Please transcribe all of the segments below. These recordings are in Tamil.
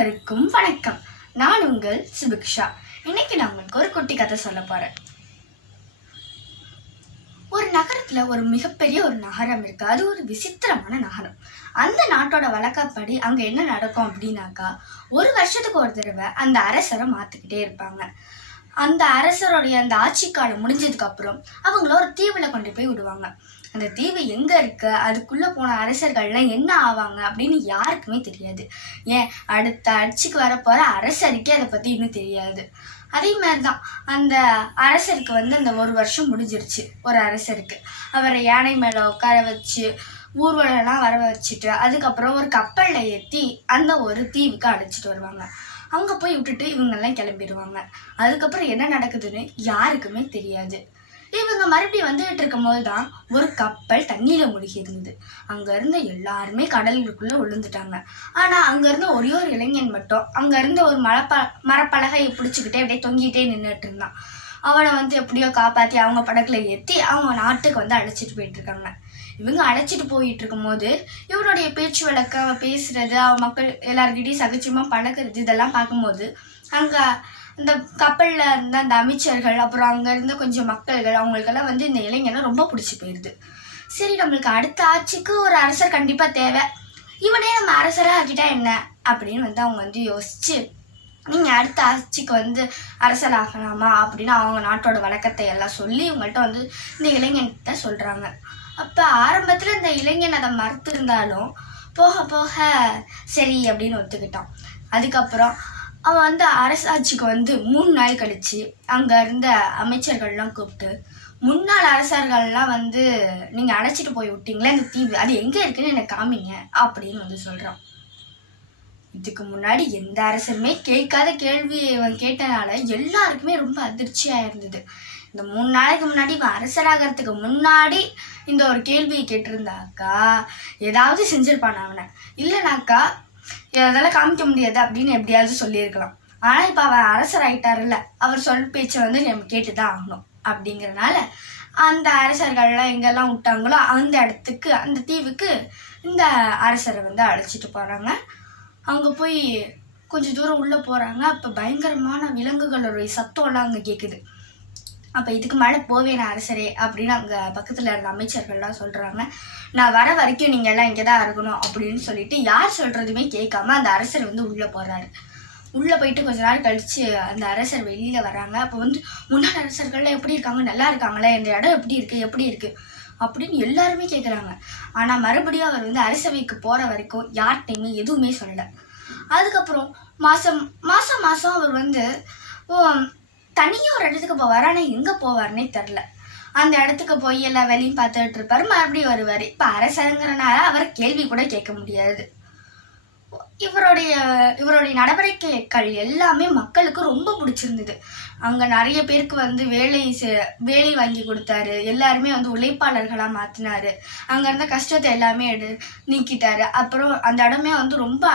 அனைவருக்கும் வணக்கம். நான் உங்கள் சுபிக்ஷா. இன்னைக்கு நான் உங்களுக்கு ஒரு குட்டி கதை சொல்ல போறேன். ஒரு நகரத்துல ஒரு மிகப்பெரிய ஒரு நகரம் இருக்கு. அது ஒரு விசித்திரமான நகரம். அந்த நாட்டோட வழக்கப்படி அங்க என்ன நடக்கும் அப்படின்னாக்கா ஒரு வருஷத்துக்கு ஒரு தடவை அந்த அரசரை மாத்திக்கிட்டே இருப்பாங்க. அந்த அரசருடைய அந்த ஆட்சி காலம் முடிஞ்சதுக்கு அப்புறம் அவங்கள ஒரு தீவுல கொண்டு போய் விடுவாங்க. அந்த தீவு எங்க இருக்கு? அதுக்குள்ள போன அரசர்கள்லாம் என்ன ஆவாங்க அப்படின்னு யாருக்குமே தெரியாது. ஏன்? அடுத்த அடிச்சுக்கு வரப்போற அரசருக்கே அதை பத்தி இன்னும் தெரியாது. அதே மாதிரி தான் அந்த அரசருக்கு வந்து அந்த ஒரு வருஷம் முடிஞ்சிருச்சு ஒரு அரசருக்கு. அவரை யானை மேலே உட்கார வச்சு ஊர்வலம்லாம் வர வச்சுட்டு அதுக்கப்புறம் ஒரு கப்பலில் ஏற்றி அந்த ஒரு தீவுக்கு அடைச்சிட்டு வருவாங்க. அங்கே போய் விட்டுட்டு இவங்கெல்லாம் கிளம்பிடுவாங்க. அதுக்கப்புறம் என்ன நடக்குதுன்னு யாருக்குமே தெரியாது. இவங்க மறுபடியும் வந்துகிட்டு இருக்கும்போது தான் ஒரு கப்பல் தண்ணியில முழுகி இருந்தது. அங்க இருந்த எல்லாருமே கடலுக்குள்ள விழுந்துட்டாங்க ஆனா அங்க இருந்த ஒரே ஒரு இளைஞன் மட்டும் அங்க இருந்த ஒரு மரப்ப மரப்பலகையை பிடிச்சிக்கிட்டே அப்படியே தொங்கிட்டே நின்றுட்டு இருந்தான். அவனை வந்து எப்படியோ காப்பாத்தி அவங்க படகுல ஏத்தி அவங்க நாட்டுக்கு வந்து அழைச்சிட்டு போயிட்டு இருக்காங்க. இவங்க அழைச்சிட்டு போயிட்டு இருக்கும்போது இவனுடைய பேச்சு வழக்கம் அவன் பேசுறது அவன் மக்கள் எல்லார்கிட்டயும் சகஜமா பழகுறது இதெல்லாம் பார்க்கும்போது அங்கே இந்த கப்பலில் இருந்த அந்த அமைச்சர்கள் அப்புறம் அங்கே இருந்த கொஞ்சம் மக்கள்கள் அவங்களுக்கெல்லாம் வந்து இந்த இளைஞனை ரொம்ப பிடிச்சி போயிடுது சரி நம்மளுக்கு அடுத்த ஆட்சிக்கு ஒரு அரசர் கண்டிப்பாக தேவை. இவனே நம்ம அரசராக ஆக்கிட்டா என்ன? அப்படின்னு வந்து அவங்க வந்து யோசிச்சு நீங்கள் அடுத்த ஆட்சிக்கு வந்து அரசராகலாமா அப்படின்னு அவங்க நாட்டோட வழக்கத்தை எல்லாம் சொல்லி இவங்கள்ட்ட வந்து இந்த இளைஞன்கிட்ட சொல்கிறாங்க அப்போ ஆரம்பத்தில் இந்த இளைஞன் அதை மறுத்திருந்தாலும் போக போக சரி அப்படின்னு ஒத்துக்கிட்டான். அதுக்கப்புறம் அவன் வந்து அரசாட்சிக்கு வந்து மூணு நாள் கழிச்சு அங்க இருந்த அமைச்சர்கள்லாம் கூப்பிட்டு முன்னாள் அரசர்கள்லாம் வந்து நீங்க அழைச்சிட்டு போய் விட்டீங்களே இந்த தீவு அது எங்க இருக்குன்னு எனக்கு காமிங்க அப்படின்னு வந்து சொல்றான். இதுக்கு முன்னாடி எந்த அரசருமே கேட்காத கேள்வி இவன் கேட்டனால எல்லாருக்குமே ரொம்ப அதிர்ச்சியா இருந்தது. இந்த மூணு நாளைக்கு முன்னாடி இவன் அரசராகிறதுக்கு முன்னாடி இந்த ஒரு கேள்வியை கேட்டிருந்தாக்கா ஏதாவது செஞ்சிருப்பான் அவனை. இல்லைனாக்கா அதெல்லாம் காமிக்க முடியாது அப்படின்னு எப்படியாவது சொல்லியிருக்கலாம். ஆனால் இப்போ அவர் அரசர் ஆயிட்டாருல்ல. அவர் சொல் பேச்சை வந்து நம்ம கேட்டு தான் ஆகணும் அப்படிங்கறனால அந்த அரசர்கள்லாம் எங்கெல்லாம் விட்டாங்களோ அந்த இடத்துக்கு அந்த தீவுக்கு இந்த அரசரை வந்து அழைச்சிட்டு போகிறாங்க அங்கே போய் கொஞ்ச தூரம் உள்ளே போகிறாங்க அப்போ பயங்கரமான விலங்குகளுடைய சத்தம்லாம் அங்கே கேட்குது அப்போ இதுக்கு மேலே போவேன் அரசரே அப்படின்னு அங்கே பக்கத்தில் இருந்த அமைச்சர்கள்லாம் சொல்கிறாங்க நான் வர வரைக்கும் நீங்கள் எல்லாம் இங்கே தான் இருக்கணும் அப்படின்னு சொல்லிட்டு யார் சொல்கிறதுமே கேட்காம அந்த அரசர் வந்து உள்ளே போகிறாரு உள்ளே போயிட்டு கொஞ்ச நாள் கழித்து அந்த அரசர் வெளியில் வராங்க அப்போ வந்து முன்னாள் அரசர்கள்லாம் எப்படி இருக்காங்க? நல்லா இருக்காங்களே? இந்த இடம் எப்படி இருக்குது எப்படி இருக்குது அப்படின்னு எல்லாருமே கேட்குறாங்க ஆனால் மறுபடியும் அவர் வந்து அரசவைக்கு போகிற வரைக்கும் யார்கிட்டையுமே எதுவுமே சொல்லலை. அதுக்கப்புறம் மாதம் மாதம் மாதம் அவர் வந்து தனியாக ஒரு இடத்துக்கு போவார் ஆனால் எங்கே போவார்னே தெரில அந்த இடத்துக்கு போய் எல்லா வேலையும் பார்த்துட்டு இருப்பாரு. மறுபடியும் வருவார். இப்போ அரசருங்கிறனால அவர் கேள்வி கூட கேட்க முடியாது. இவருடைய இவருடைய நடவடிக்கைகள் எல்லாமே மக்களுக்கு ரொம்ப பிடிச்சிருந்தது. அங்கே நிறைய பேருக்கு வந்து வேலை செ- வேலை வாங்கி கொடுத்தாரு. எல்லாருமே வந்து உழைப்பாளர்களாக மாற்றினாரு அங்கே இருந்த கஷ்டத்தை எல்லாமே எடு நீக்கிட்டாரு. அப்புறம் அந்த இடமே வந்து ரொம்ப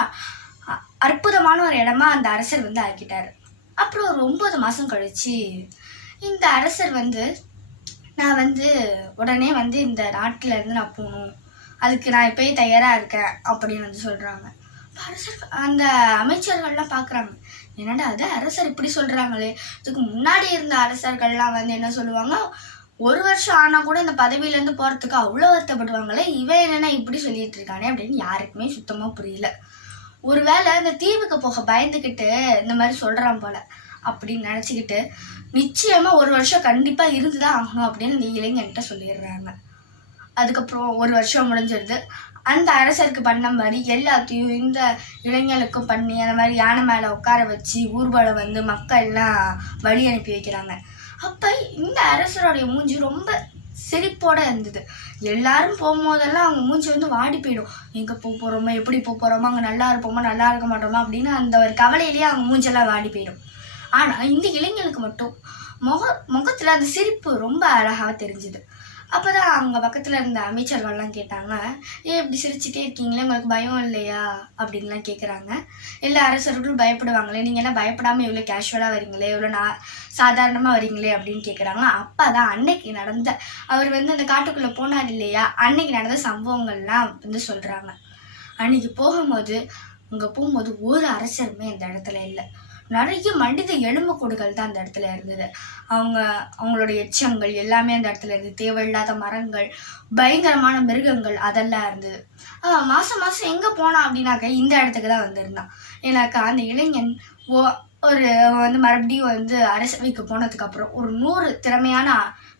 அற்புதமான ஒரு இடமா அந்த அரசர் வந்து ஆக்கிட்டாரு. அப்புறம் ஒரு ஒன்பது மாதம் கழிச்சு இந்த அரசர் வந்து நான் வந்து உடனே வந்து இந்த நாட்டிலேருந்து நான் போகணும். அதுக்கு நான் இப்போயே தயாராக இருக்கேன் அப்படின்னு வந்து சொல்கிறாங்க அரசர் அந்த அமைச்சர்கள்லாம் பார்க்குறாங்க என்னடா அது அரசர் இப்படி சொல்கிறாங்களே இதுக்கு முன்னாடி இருந்த அரசர்கள்லாம் வந்து என்ன சொல்லுவாங்க? ஒரு வருஷம் ஆனால் கூட இந்த பதவியிலேருந்து போகிறதுக்கு அவ்வளோ வருத்தப்படுவாங்களே? இவன் என்னென்னா இப்படி சொல்லிட்டு இருக்கானே அப்படின்னு யாருக்குமே சுத்தமாக புரியல. ஒருவேளை இந்த தீவுக்கு போக பயந்துக்கிட்டு இந்த மாதிரி சொல்றான் போல அப்படின்னு நினச்சிக்கிட்டு நிச்சயமா ஒரு வருஷம் கண்டிப்பா இருந்துதான் ஆகணும் அப்படின்னு இந்த இளைஞன்கிட்ட சொல்லிடுறாங்க. அதுக்கப்புறம் ஒரு வருஷம் முடிஞ்சிருது. அந்த அரசருக்கு பண்ண மாதிரி எல்லாத்தையும் இந்த இளைஞர்களுக்கும் பண்ணி அந்த மாதிரி யானை மேலே உட்கார வச்சு ஊர்வலம் வந்து மக்கள்லாம் வழி அனுப்பி வைக்கிறாங்க. அப்போ இந்த அரசருடைய மூஞ்சி ரொம்ப செழிப்போட இருந்தது. எல்லாரும் போகும்போதெல்லாம் அவங்க மூஞ்சி வந்து வாடி போயிடும். எங்கே போக போகிறோமா எப்படி போக போகிறோமா அங்கே நல்லா இருப்போமா? நல்லா இருக்க மாட்டோமா? அப்படின்னு அந்த ஒரு கவலையிலேயே அவங்க மூஞ்செல்லாம் வாடி போயிடும். ஆனால் இந்த இளைஞர்களுக்கு மட்டும் முக முகத்தில் அந்த சிரிப்பு ரொம்ப அழகாக தெரிஞ்சுது. அப்போ தான் அவங்க பக்கத்தில் இருந்த அமைச்சர்கள்லாம் கேட்டாங்க ஏன் இப்படி சிரிச்சுட்டே இருக்கீங்களே உங்களுக்கு பயம் இல்லையா? அப்படின்லாம் கேட்குறாங்க எல்லா அரசர்களும் பயப்படுவாங்களே நீங்கள் என்ன பயப்படாமல் இவ்வளோ கேஷுவலாக வரீங்களே இவ்வளோ நான் சாதாரணமாக வரீங்களே? அப்படின்னு கேட்குறாங்க அப்போ தான் அன்னைக்கு நடந்த அவர் வந்து அந்த காட்டுக்குள்ளே போனார் இல்லையா? அன்னைக்கு நடந்த சம்பவங்கள்லாம் வந்து சொல்கிறாங்க அன்னைக்கு போகும்போது அங்கே போகும்போது ஒரு அரசருமே அந்த இடத்துல இல்லை. நிறைய மனித எலும்புக்கூடுகள் தான் அந்த இடத்துல இருந்தது. அவங்க அவங்களோட எச்சங்கள் எல்லாமே அந்த இடத்துல இருந்தது. தேவையில்லாத மரங்கள் பயங்கரமான மிருகங்கள் அதெல்லாம் இருந்தது. மாதம் மாதம் எங்கே போனான் அப்படின்னாக்க இந்த இடத்துக்கு தான் வந்திருந்தான். ஏன்னாக்கா அந்த இளைஞன் ஓ ஒரு வந்து மறுபடியும் வந்து அரசவைக்கு போனதுக்கப்புறம் ஒரு நூறு திறமையான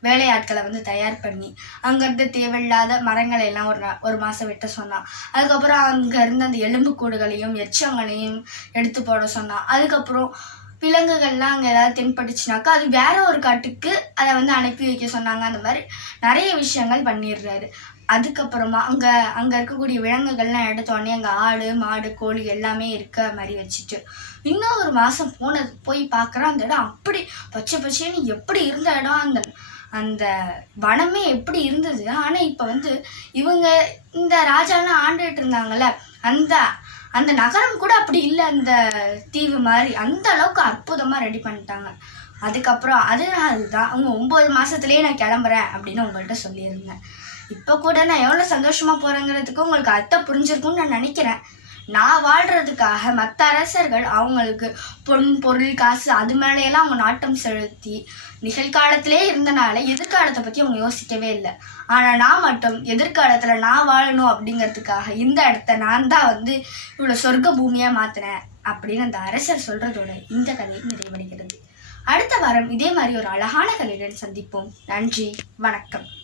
வேலையாட்களை வந்து தயார் பண்ணி அங்கேருந்து தேவையில்லாத மரங்களை எல்லாம் ஒரு ஒரு மாதம் வெட்ட சொன்னான். அதுக்கப்புறம் அங்கேருந்து அந்த எலும்புக்கூடுகளையும் எச்சங்களையும் எடுத்து போட சொன்னான். அதுக்கப்புறம் விலங்குகள்லாம் அங்கே ஏதாவது தென்பட்டுச்சுனாக்கா அது வேற ஒரு காட்டுக்கு அதை வந்து அனுப்பி வைக்க சொன்னாங்க. அந்த மாதிரி நிறைய விஷயங்கள் பண்ணிடுறாரு. அதுக்கப்புறமா அங்கே அங்கே இருக்கக்கூடிய விலங்குகள்லாம் எடுத்தோடனே அங்கே ஆடு மாடு கோழி எல்லாமே இருக்க மாதிரி வச்சுட்டு இன்னும் ஒரு மாதம் போனது போய் பார்க்குறோம் அந்த இடம் அப்படி பச்சை பச்சைன்னு எப்படி இருந்த இடம் அந்த அந்த வனமே எப்படி இருந்தது? ஆனால் இப்போ வந்து இவங்க இந்த ராஜாலாம் ஆண்டுகிட்டு இருந்தாங்கல்ல அந்த அந்த நகரம் கூட அப்படி இல்லை அந்த தீவு மாதிரி அந்த அளவுக்கு அற்புதமாக ரெடி பண்ணிட்டாங்க. அதுக்கப்புறம் அதனால தான் அவங்க ஒம்பது மாதத்துலேயே நான் கிளம்புறேன் அப்படின்னு உங்கள்கிட்ட சொல்லியிருந்தேன். இப்போ கூட நான் எவ்வளோ சந்தோஷமாக போகிறேங்கிறதுக்கு உங்களுக்கு அர்த்தம் புரிஞ்சிருக்கும்னு நான் நினைக்கிறேன். நான் வாழ்கிறதுக்காக மற்ற அரசர்கள் அவங்களுக்கு பொன் பொருள் காசு அது மேலேயெல்லாம் அவங்க நாட்டம் செலுத்தி நிகழ்காலத்திலே இருந்தனால எதிர்காலத்தை பற்றி அவங்க யோசிக்கவே இல்லை. ஆனால் நான் மட்டும் எதிர்காலத்தில் நான் வாழணும் அப்படிங்கிறதுக்காக இந்த இடத்த நான் தான் வந்து இவ்வளோ சொர்க்க பூமியாக மாற்றினேன் அப்படின்னு அந்த அரசர் சொல்கிறதோட இந்த கதை நிறைவடைகிறது. அடுத்த வாரம் இதே மாதிரி ஒரு அழகான கலையுடன் சந்திப்போம். நன்றி. வணக்கம்.